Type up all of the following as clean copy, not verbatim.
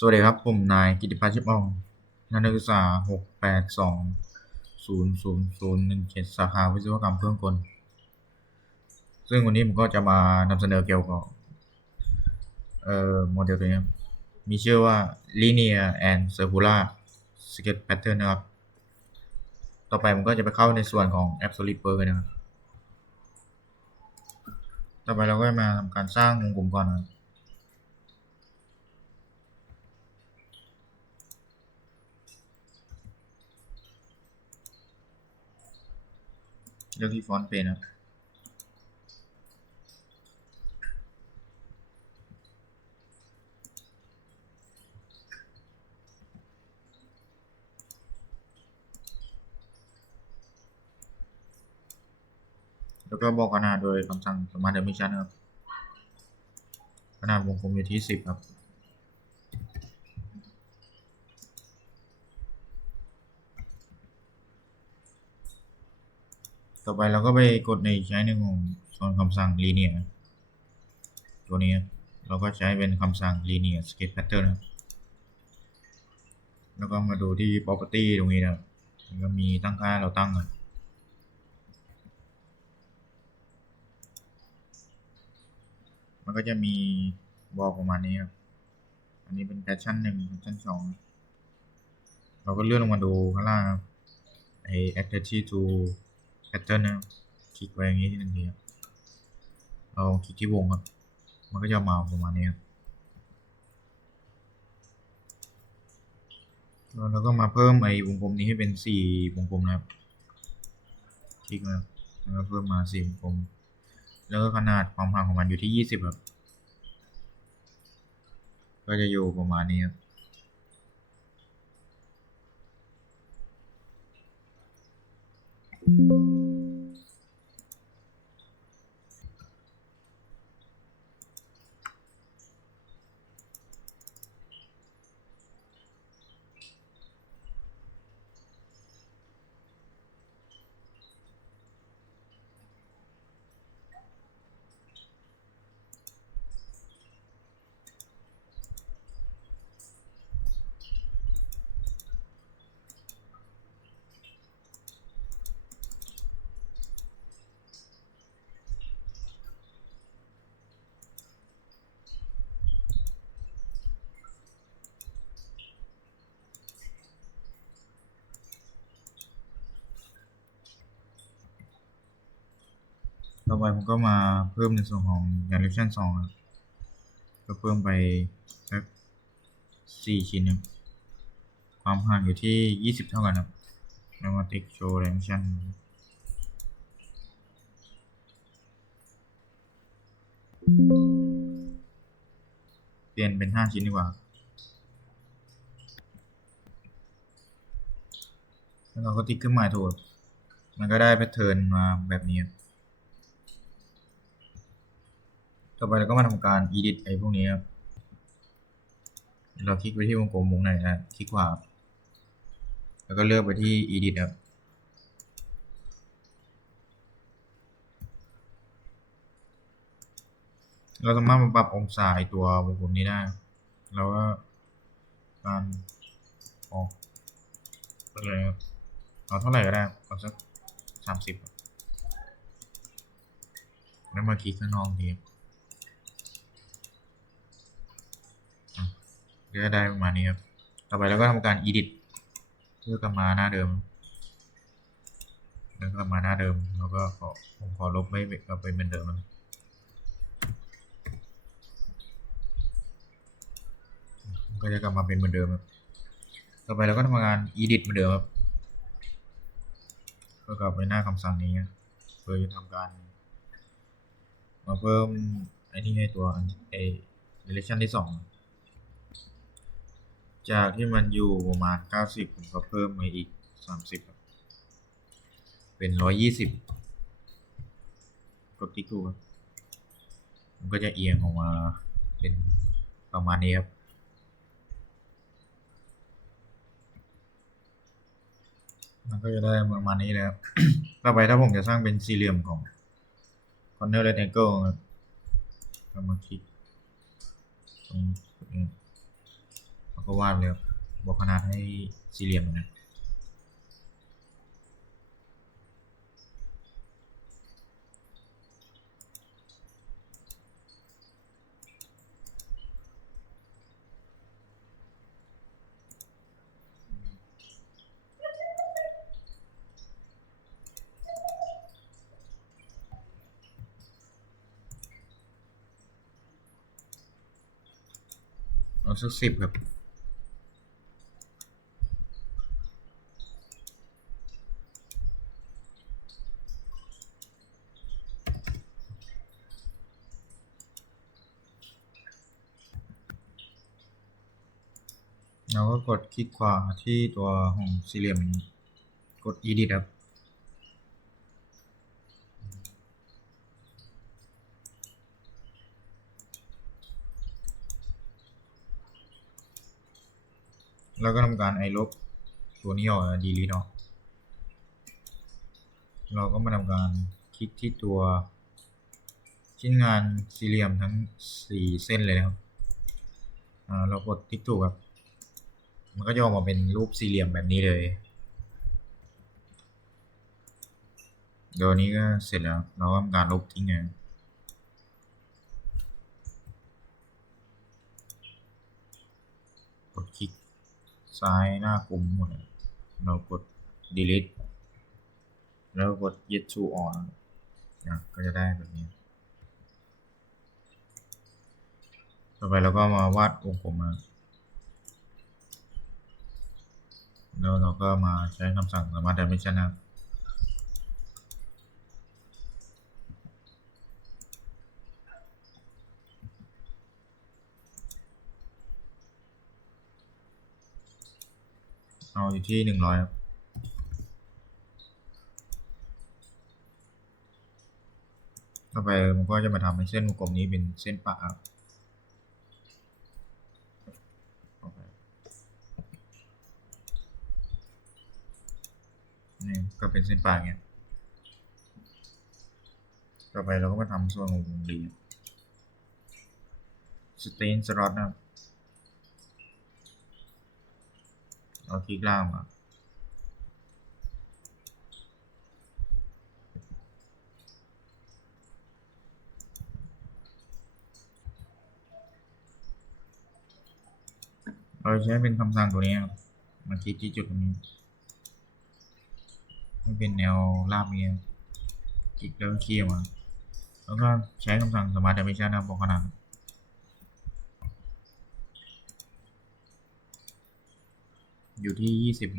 สวัสดีครับผมนายกิติพัฒน์ชิบอ่องนักศึกษา682000017สาขาวิศวกรรมเครื่องกลซึ่งวันนี้ผมก็จะมานำเสนอเกี่ยวกับโมเดลตัวนี้มีชื่อว่า linear and circular sketch pattern นะครับต่อไปผมก็จะไปเข้าในส่วนของ absolute per กันนะครับต่อไปเราก็มาทำการสร้างวงกลมก่อนนะครับเลือกที่ฟอนต์เป็นนะครับแล้วก็บอกขนาดโดยคำสั่ง smart dimension นะครับขนาดวงกลมอยู่ที่10ครับต่อไปเราก็ไปกดในใช้ในของส่วนคำสั่ง linear ตัวนี้เราก็ใช้เป็นคำสั่ง linear sketch pattern นะครับแล้วก็มาดูที่ property ตรงนี้นะครับมันก็มีตั้งค่าเราตั้งมันก็จะมีบอกประมาณนี้ครับอันนี้เป็น passion 1 passion 2เราก็เลื่อนลงมาดูข้างล่างครับไอ้ attach to pattern นะครับคลิกไว้อย่างนี้ที่1ทีครับเราคลิกที่วงครับมันก็จะมาประมาณนี้ครับแล้วก็มาเพิ่มไอ้วงกลมนี้ให้เป็น4วงกลมนะครับคลิกนะครับแล้วก็เพิ่มมา4วงกลมแล้วก็ขนาดความห่างของมันอยู่ที่20ครับก็จะอยู่ประมาณนี้ครับต่อไปผมก็มาเพิ่มในส่วนของ direction 2ครับก็เพิ่มไปสัก4ชิ้นครับความห่างอยู่ที่20เท่ากันครับแล้วมาติ๊ก show direction เปลี่ยนเป็น5ชิ้นดีกว่าแล้วเราก็ติ๊กเครื่องหมายถูกมันก็ได้แพทเทิร์นมาแบบนี้ต่อไปเราก็มาทำการ edit ไอ้พวกนี้ครับเราคลิกไปที่วงกลมวงไหนนะคลิกขวาแล้วก็เลือกไปที่ edit ครับเราสามารถมาปรับองศาไอ้ตัววงกลมนี้ได้เราก็การออกไปเลยครับเอาเท่าไหร่ก็ได้เอาสัก30แล้วมาคลิกข้างนอกทีก็ได้ประมาณนี้ครับต่อไปเราก็ทำการ edit เพื่อกลับมาหน้าเดิมแล้วก็มาหน้าเดิมแล้วก็ผมขอลบไม่เอาไปเหมือนเดิมนะก็จะกลับมาเป็นเหมือนเดิมครับต่อไปเราก็ทำการ edit เหมือนเดิมครับก็กลับไปหน้าคำสั่งนี้เพื่อจะทำการมาเพิ่มไอ้นี่ให้ตัวไอ้ relation ที่2จากที่มันอยู่ประมาณ90ผมก็เพิ่มมาอีก30ครับเป็น120กดคลิกดูครับมันก็จะเอียงออกมาเป็นประมาณนี้ครับมันก็จะได้ประมาณนี้แล้ว ต่อไปถ้าผมจะสร้างเป็นสี่เหลี่ยมของ corner rectangle ครับก็มาคลิกตรงนี้ ก็วาดเลยบอกขนาดให้สี่เหลี่ยมนะเอาสัก10ครับเราก็กดคลิกขวาที่ตัวของสี่เหลี่ยมนี้กด edit ครับแล้วก็ทำการลบตัวนี้ออก delete ออกเราก็มาทำการคลิกที่ตัวชิ้นงานสี่เหลี่ยมทั้ง4เส้นเลยนะครับเรากดติ๊กถูกครับมันก็จะออกมาเป็นรูปสี่เหลี่ยมแบบนี้เลยเดี๋ยวนี้ก็เสร็จแล้วเราก็ทำการลบทิ้งนะกดคลิกซ้ายหน้ากลุ่มหมดเลยเรากด delete แล้วกด yes to all ก็จะได้แบบนี้ต่อไปเราก็มาวาดวงกลมมาแล้วเราก็มาใช้คำสั่ง Smart Dimension นะครับเอาอยู่ที่100ครับต่อไปมันก็จะมาทำให้เส้นวงกลมนี้เป็นเส้นปะครับนี่ก็เป็นเส้นปะเงี้ยต่อไปเราก็มาทำส่วนของวงรีสเตนสล็อตนะครับเราคลิกล่างมาเราใช้เป็นคำสั่งตัวนี้ครับมาคลิกที่จุดตรงนี้มันเป็นแนวราบเงี้ยคลิกแล้วก็คีย์มาแล้วก็ใช้คำสั่ง Smart Dimension นะครับบอกขนาดอยู่ที่20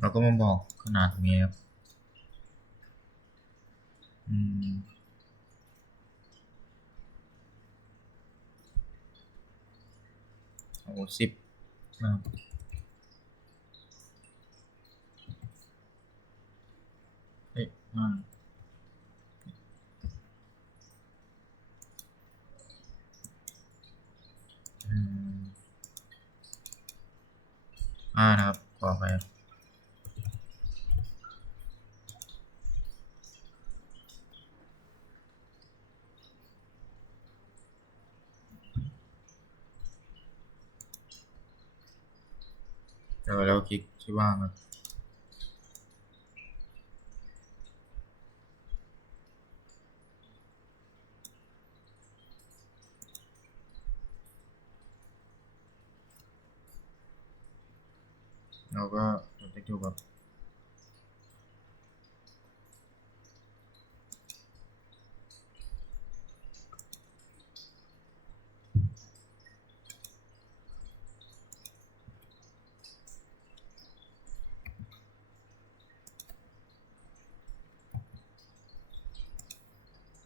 เราก็มาบอกขนาดตรงนี้ครับเอา10นะครับเอ้ยนะครับต่อไปแล้วคลิกที่ว่างครับเราก็กดติ๊กถูกครับ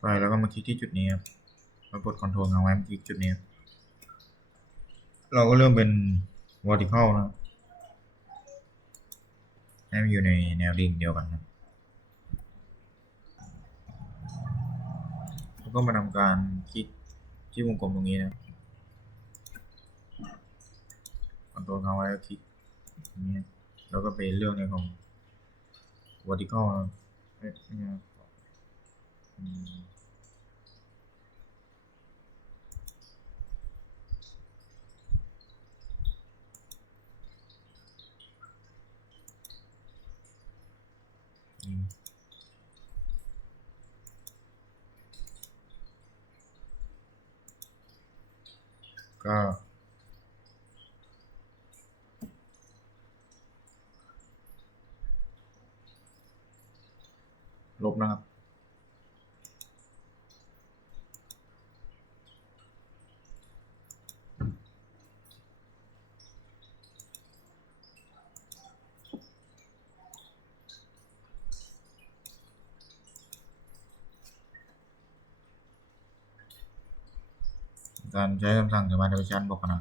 ไปแล้วก็มาคลิกที่จุดนี้ครับเรากด Ctrl ค้างไว้มาคลิกจุดนี้เราก็เริ่มเป็น vertical นะให้มันอยู่ในแนวดิ่งเดียวกันนะแล้วก็มาทำการคลิกที่วงกลมตรงนี้นะCtrl ค้างไว้แล้วคลิกอย่างนี้แล้วก็ไปเลือกในของ vertical นะนี่นะก็ลบนะครับการใช้คำสั่งสมาร์ทเวอร์ชันบอกขนาด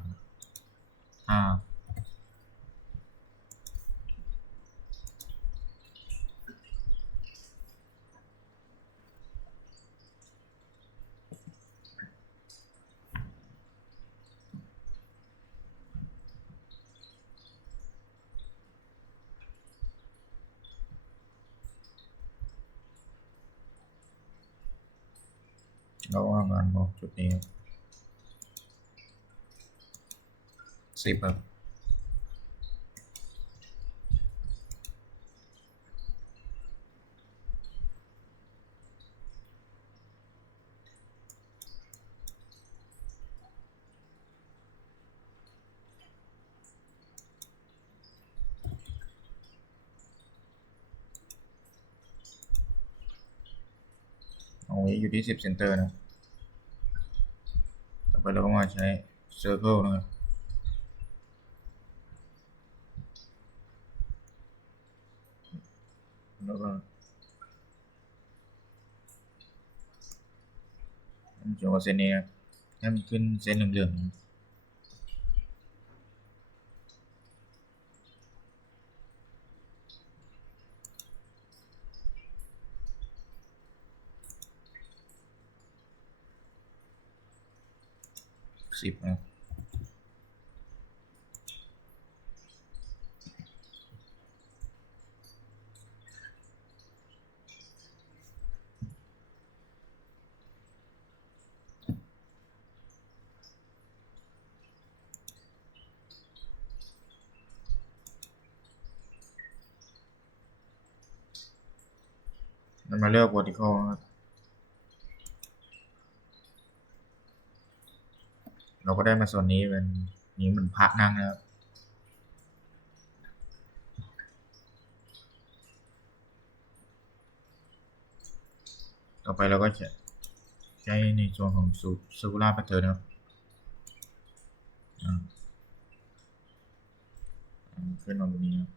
เราว่าการบอกจุดนี้10ครับเอาไว้อยู่ที่10 center นะต่อไปเราก็มาใช้ circle นะครับแล้วก็เกี่ยวกับเส้นนี้ครับให้มันขึ้นเส้นเหลืองๆ10นะแล้วมาเลือก vertical นะครับเราก็ได้มาส่วนนี้เป็นนี้เหมือนพระนั่งนะครับต่อไปเราก็จะใช้ในส่วนของcircular pattern นะครับขึ้นมาตรงนี้ครับ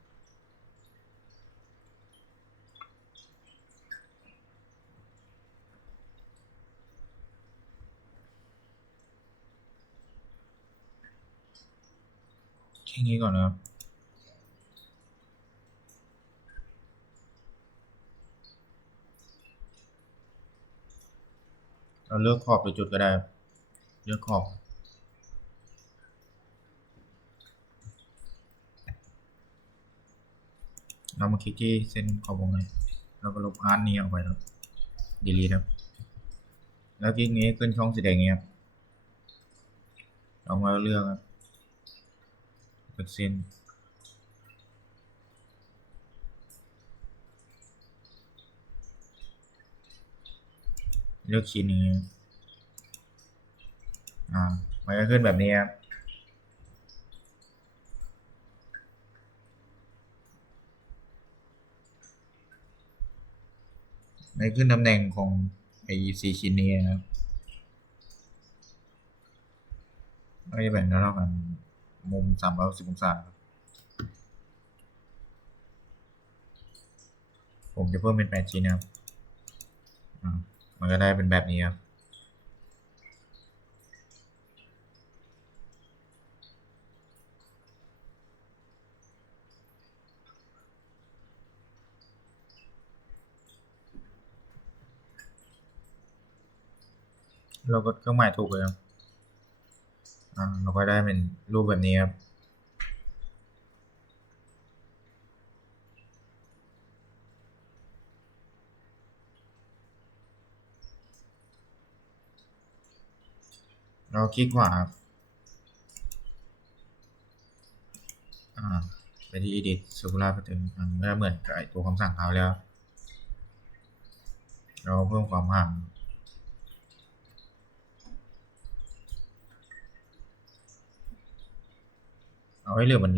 ที่นี้ก่อนนะครับเราเลือกขอบหรือจุดก็ได้ครับเลือกขอบเรามาคลิกที่เส้นขอบวงในเราก็ลบพาร์ทนี้ออกไปครับ delete ครับแล้วคลิกนี้ขึ้นช่องสีแดงนี้ครับเรามาเลือกครับเปอร์เซ็นต์เลือกชิ้นนี้มันก็ขึ้นแบบนี้ครับไม่ขึ้นตำแหน่งของไอ้4 ชิ้นนี้นะครับก็จะแบ่งเท่ากันมุม360 องศาผมจะเพิ่มเป็น8 ชิ้นนะครับ มันก็ได้เป็นแบบนี้ครับเราก็เครื่องหมายถูกเลยครับเราก็ได้เป็นรูปแบบนี้ครับเราคลิกขวาครับไปที่ edit circular pattern ก็เหมือนกับไอ้ตัวคำสั่งเขาแล้ว เราเพิ่มความห่างเอาให้เหลือมัน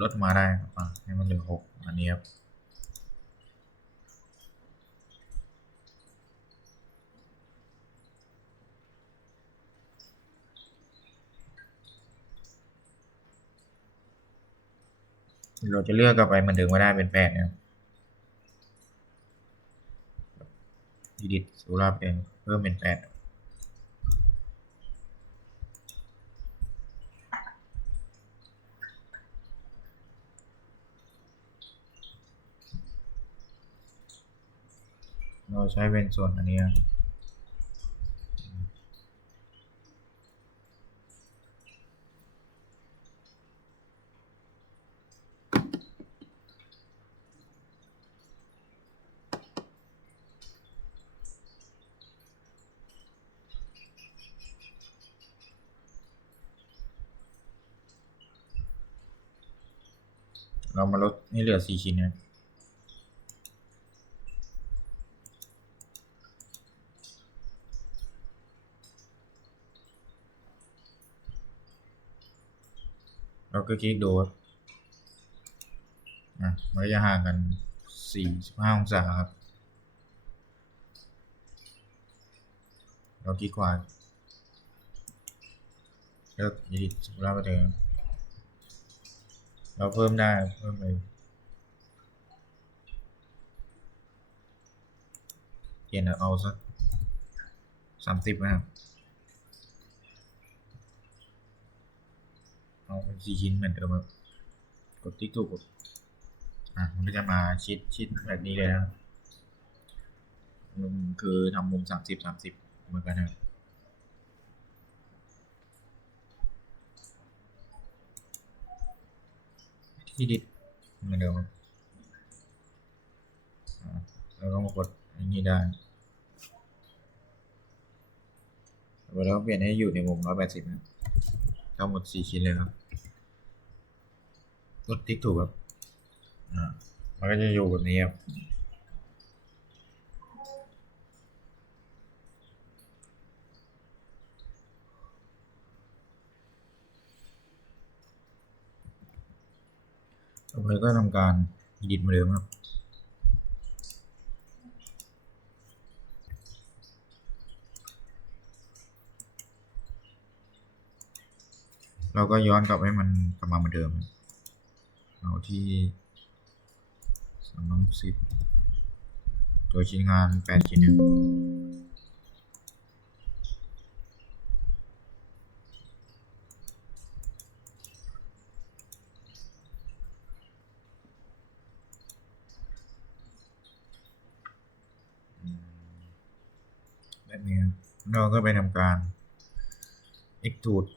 ลดมาได้ครับให้มันเหลือ6อันนี้ครับเราจะเลือกกลับไปเหมือนเดิมก็ได้เป็น8นะครับ edit circular pattern เพิ่มเป็น8เราใช้เป็นส่วนอันนี้ครับเรามาลดให้เหลือ4ชิ้นนะเราก็คลิกดูครับมันก็จะห่างกัน45องศาครับเราคลิกขวาเลือก edit circular pattern เราเพิ่มได้เพิ่มเลยเปลี่ยนเอาสัก30นะครับเอาเป็น4ชิ้นเหมือนเดิมครับกดติ๊กถูกกดมันก็จะมาชิดแบบนี้เลยนะมุมคือทำมุม30เหมือนกันนะครับที่ดิดเหมือนเดิมครับแล้วก็มากดอย่างนี้ได้แล้วก็เปลี่ยนให้อยู่ในมุม180นะทั้งหมด4ชิ้นเลยครับกดติ๊กถูกครับมันก็จะอยู่แบบนี้ครับต่อไปก็ทำการ edit เหมือนเดิมครับเราก็ย้อนกลับให้มันกลับมาเหมือนเดิมเอาที่310ตัวชิ้นงาน8ชิ้นเนี่ยแบบนี้ครับเราก็ไปทำการ extrude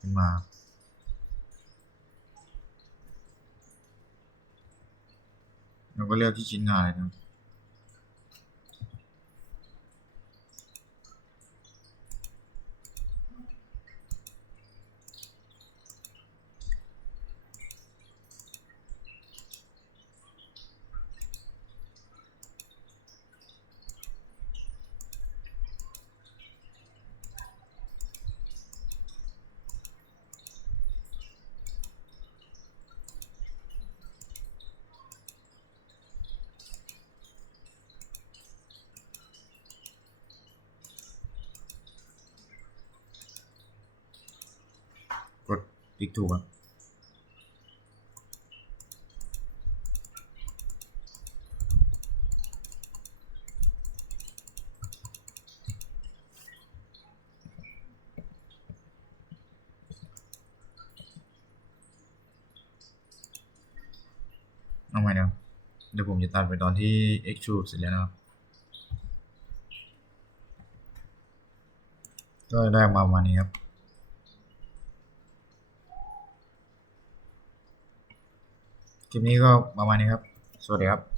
ขึ้นมาเราก็เลือกที่ชิ้นงานเลยนะกดติ๊กถูกครับ เอาใหม่นะครับเดี๋ยวผมจะตัดไปตอนที่ extrude เสร็จแล้วนะครับก็ได้มาประมาณนี้ครับคลิปนี้ก็ประมาณนี้ครับสวัสดีครับ